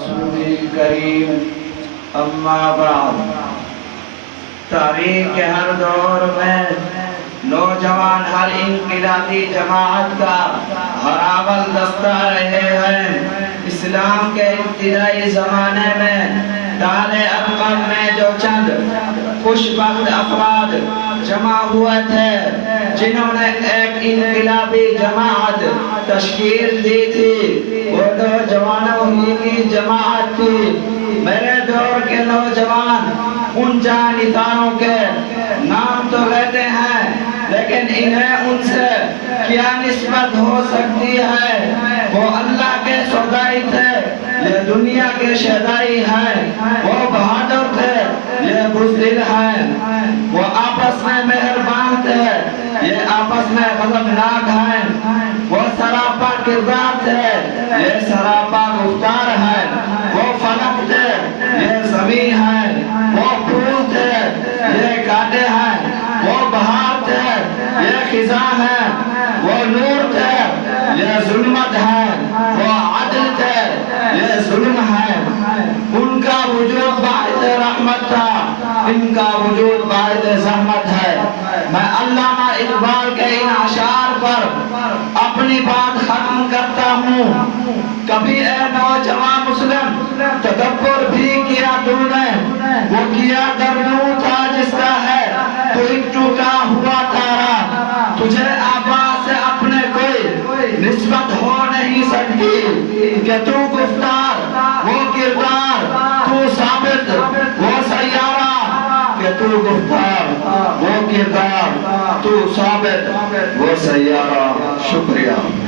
رسوله الكريم اما بعد تاریخ کے ہر دور میں نوجوان ہر انقلابی جماعت کا ہراول دستہ رہے ہیں۔ اسلام کے ابتدائی زمانے میں دار ارقم میں جو چند خوش بخت افراد جمع ہوئے تھے جنہوں نے ایک انقلابی جماعت تشکیل دی تھی، وہ نوجوانوں ہی کی جماعت تھی۔ میرے دور کے نوجوان ان جانبداروں کے نام تو لیتے ہیں لیکن انہیں ان سے کیا نسبت ہو سکتی ہے؟ وہ اللہ کے سودائی تھے، یہ دنیا کے شہدائی ہیں۔ وہ بہادر تھے، یہ بزدل ہیں۔ وہ آپس میں مہربان تھے، یہ آپس میں غضبناک ہیں۔ وہ سراپا کردار تھے، یہ سراپا گفتار ہیں۔ وہ فلک تھے، یہ زمین ہیں۔ وہ پھول تھے، یہ کانٹے ہیں۔ وہ بہار تھے، یہ خزاں ہیں۔ وہ نور تھے، یہ ظلمت ہے۔ وہ عدل تھے، یہ ظلم ہے۔ ان کا وجود باعث رحمت تھا، ان کا وجود باعث زحمت ہے۔ میں علامہ اقبال کے ان اشعار پر اپنی بات ختم کرتا ہوں۔ کبھی اے نوجوان مسلم تدبر بھی کیا تو نے، وہ کیا درنو تھا جس کا ہے تو ایک ٹوٹا ہوا تارا۔ تجھے آباد سے اپنے کوئی نسبت ہو نہیں سکتی کہ تو گفتار وہ کردار، تو ثابت وہ سیارہ کہ تو گفتار وہ کردار، تو ثابت وہ سیارہ۔ شکریہ۔